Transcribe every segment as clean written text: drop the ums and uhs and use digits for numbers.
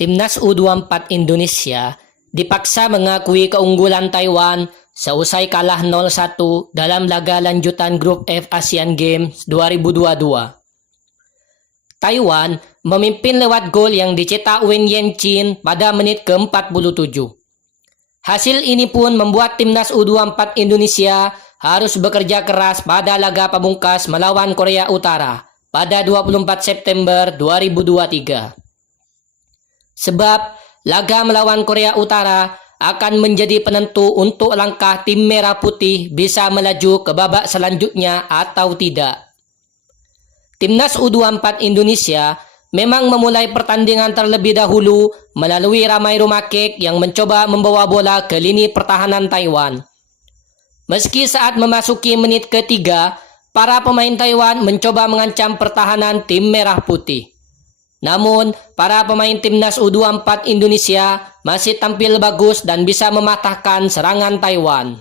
Timnas U24 Indonesia dipaksa mengakui keunggulan Taiwan seusai kalah 0-1 dalam laga lanjutan Grup F Asian Games 2022. Taiwan memimpin lewat gol yang dicetak Wen Yanqing pada menit ke-47. Hasil ini pun membuat Timnas U24 Indonesia harus bekerja keras pada laga pamungkas melawan Korea Utara pada 24 September 2023. Sebab laga melawan Korea Utara akan menjadi penentu untuk langkah tim merah putih bisa melaju ke babak selanjutnya atau tidak. Timnas U24 Indonesia memang memulai pertandingan terlebih dahulu melalui Ramai Rumakek yang mencoba membawa bola ke lini pertahanan Taiwan. Meski saat memasuki menit ketiga, para pemain Taiwan mencoba mengancam pertahanan tim merah putih. Namun, para pemain Timnas U24 Indonesia masih tampil bagus dan bisa mematahkan serangan Taiwan.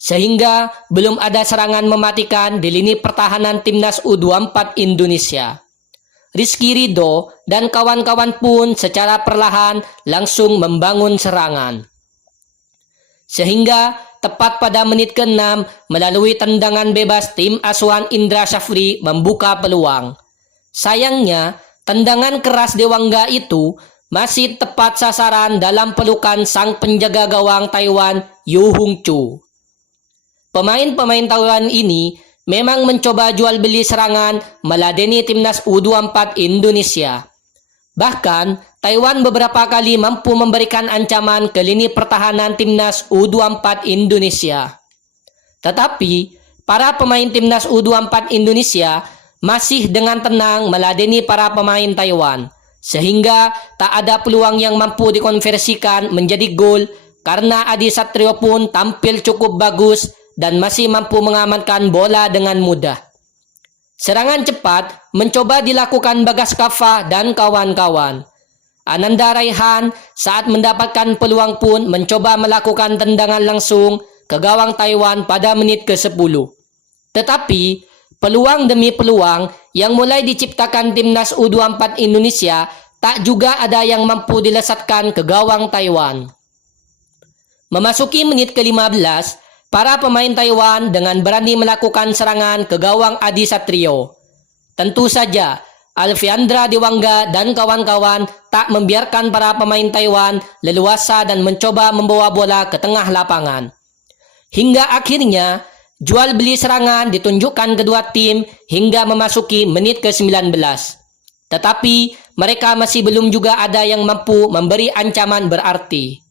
Sehingga belum ada serangan mematikan di lini pertahanan Timnas U24 Indonesia. Rizky Ridho dan kawan-kawan pun secara perlahan langsung membangun serangan. Sehingga tepat pada menit ke-6 melalui tendangan bebas tim asuhan Indra Syafri membuka peluang. Sayangnya, tendangan keras Dewangga itu masih tepat sasaran dalam pelukan sang penjaga gawang Taiwan, Yu Hongchu. Pemain-pemain Taiwan ini memang mencoba jual beli serangan meladeni Timnas U24 Indonesia. Bahkan, Taiwan beberapa kali mampu memberikan ancaman ke lini pertahanan Timnas U24 Indonesia. Tetapi, para pemain Timnas U24 Indonesia masih dengan tenang meladeni para pemain Taiwan, sehingga tak ada peluang yang mampu dikonversikan menjadi gol karena Adi Satrio pun tampil cukup bagus dan masih mampu mengamankan bola dengan mudah. Serangan cepat mencoba dilakukan Bagas Kava dan kawan-kawan. Ananda Raihan saat mendapatkan peluang pun mencoba melakukan tendangan langsung ke gawang Taiwan pada menit ke-10. Tetapi, peluang demi peluang yang mulai diciptakan Timnas U24 Indonesia tak juga ada yang mampu dilesatkan ke gawang Taiwan. Memasuki menit ke-15, para pemain Taiwan dengan berani melakukan serangan ke gawang Adi Satrio. Tentu saja, Alfiandra Dewangga dan kawan-kawan tak membiarkan para pemain Taiwan leluasa dan mencoba membawa bola ke tengah lapangan. Hingga akhirnya, jual beli serangan ditunjukkan kedua tim hingga memasuki menit ke-19. Tetapi, mereka masih belum juga ada yang mampu memberi ancaman berarti.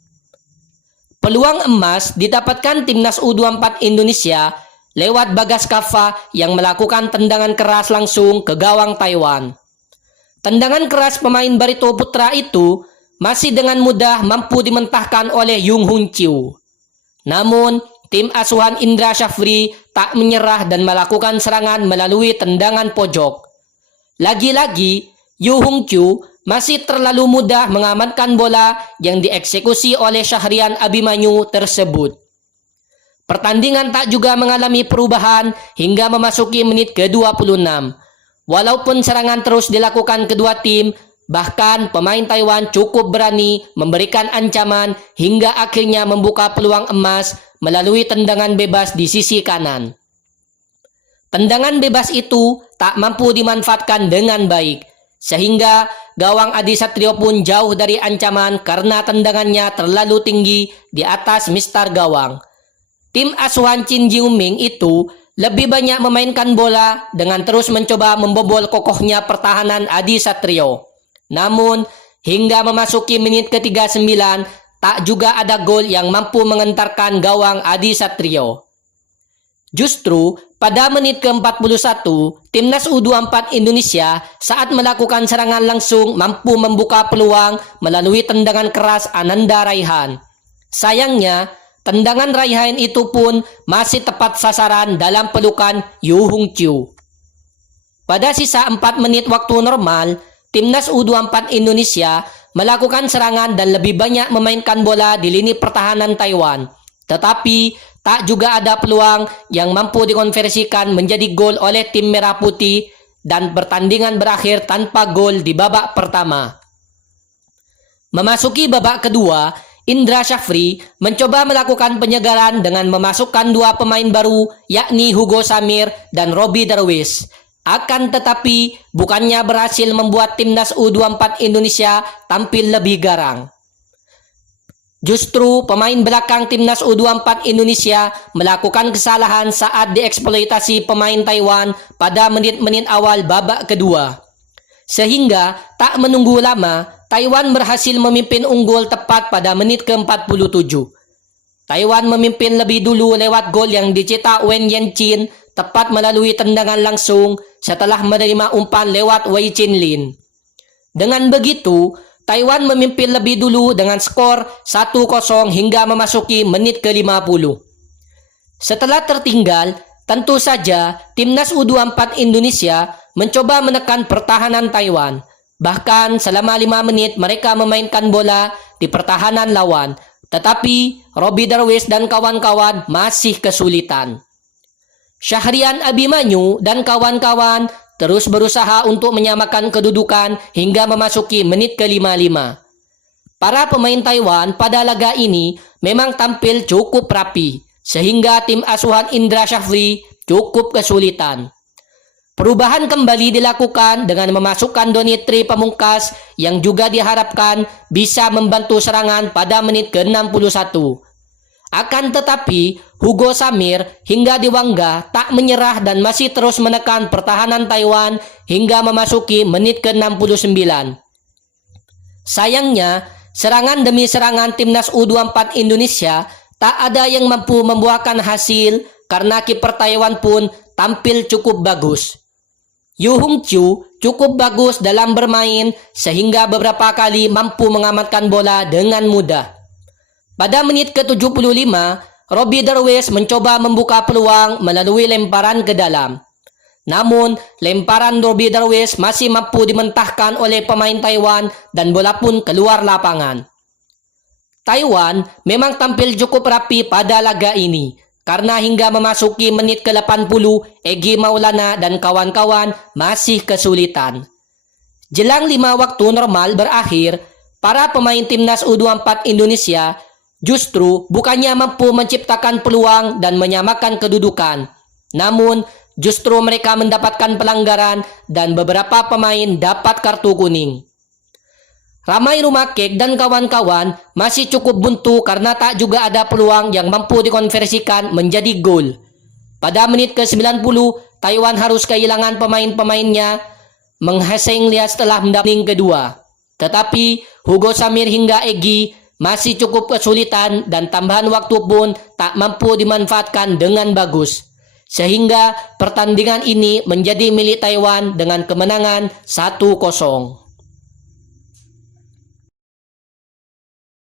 Peluang emas didapatkan Timnas U24 Indonesia lewat Bagas Kava yang melakukan tendangan keras langsung ke gawang Taiwan. Tendangan keras pemain Barito Putra itu masih dengan mudah mampu dimentahkan oleh Yu Hongchu. Namun, tim asuhan Indra Syafri tak menyerah dan melakukan serangan melalui tendangan pojok. Lagi-lagi, Yu Hongchu masih terlalu mudah mengamankan bola yang dieksekusi oleh Syahrian Abimanyu tersebut. Pertandingan tak juga mengalami perubahan hingga memasuki menit ke-26. Walaupun serangan terus dilakukan kedua tim, bahkan pemain Taiwan cukup berani memberikan ancaman hingga akhirnya membuka peluang emas melalui tendangan bebas di sisi kanan. Tendangan bebas itu tak mampu dimanfaatkan dengan baik, sehingga gawang Adi Satrio pun jauh dari ancaman karena tendangannya terlalu tinggi di atas mistar gawang. Tim asuhan Chin Jiuming itu lebih banyak memainkan bola dengan terus mencoba membobol kokohnya pertahanan Adi Satrio. Namun, hingga memasuki menit ke-39, tak juga ada gol yang mampu mengentarkan gawang Adi Satrio. Justru, pada menit ke-41, Timnas U24 Indonesia saat melakukan serangan langsung mampu membuka peluang melalui tendangan keras Ananda Raihan. Sayangnya, tendangan Raihan itu pun masih tepat sasaran dalam pelukan Yu Hongchu. Pada sisa 4 menit waktu normal, Timnas U24 Indonesia melakukan serangan dan lebih banyak memainkan bola di lini pertahanan Taiwan. Tetapi, tak juga ada peluang yang mampu dikonversikan menjadi gol oleh tim merah putih dan pertandingan berakhir tanpa gol di babak pertama. Memasuki babak kedua, Indra Syafri mencoba melakukan penyegaran dengan memasukkan dua pemain baru, yakni Hugo Samir dan Robby Darwish. Akan tetapi, bukannya berhasil membuat timnas U24 Indonesia tampil lebih garang. Justru pemain belakang timnas U24 Indonesia melakukan kesalahan saat dieksploitasi pemain Taiwan pada menit-menit awal babak kedua. Sehingga tak menunggu lama, Taiwan berhasil memimpin unggul tepat pada menit ke-47. Taiwan memimpin lebih dulu lewat gol yang dicetak Wen Yanqin tepat melalui tendangan langsung setelah menerima umpan lewat Wei Chinlin. Dengan begitu, Taiwan memimpin lebih dulu dengan skor 1-0 hingga memasuki menit ke-50. Setelah tertinggal, tentu saja timnas U24 Indonesia mencoba menekan pertahanan Taiwan. Bahkan selama 5 menit mereka memainkan bola di pertahanan lawan. Tetapi Robby Darwish dan kawan-kawan masih kesulitan. Syahrian Abimanyu dan kawan-kawan terus berusaha untuk menyamakan kedudukan hingga memasuki menit ke-55. Para pemain Taiwan pada laga ini memang tampil cukup rapi, sehingga tim asuhan Indra Syafri cukup kesulitan. Perubahan kembali dilakukan dengan memasukkan Donitri Pamungkas yang juga diharapkan bisa membantu serangan pada menit ke-61. Akan tetapi, Hugo Samir hingga Dewangga tak menyerah dan masih terus menekan pertahanan Taiwan hingga memasuki menit ke-69. Sayangnya, serangan demi serangan timnas U24 Indonesia tak ada yang mampu membuahkan hasil karena kiper Taiwan pun tampil cukup bagus. Yu Hung Chiu cukup bagus dalam bermain sehingga beberapa kali mampu mengamankan bola dengan mudah. Pada menit ke-75, Robby Darwish mencoba membuka peluang melalui lemparan ke dalam. Namun, lemparan Robby Darwish masih mampu dimentahkan oleh pemain Taiwan dan bola pun keluar lapangan. Taiwan memang tampil cukup rapi pada laga ini. Karena hingga memasuki menit ke-80, Egy Maulana dan kawan-kawan masih kesulitan. Jelang 5 waktu normal berakhir, para pemain timnas U24 Indonesia justru bukannya mampu menciptakan peluang dan menyamakan kedudukan. Namun, justru mereka mendapatkan pelanggaran dan beberapa pemain dapat kartu kuning. Ramai Rumakek dan kawan-kawan masih cukup buntu karena tak juga ada peluang yang mampu dikonversikan menjadi gol. Pada menit ke-90, Taiwan harus kehilangan pemain-pemainnya menghaseng lihat setelah mendapat kedua. Tetapi Hugo Samir hingga Egy masih cukup kesulitan dan tambahan waktu pun tak mampu dimanfaatkan dengan bagus. Sehingga pertandingan ini menjadi milik Taiwan dengan kemenangan 1-0.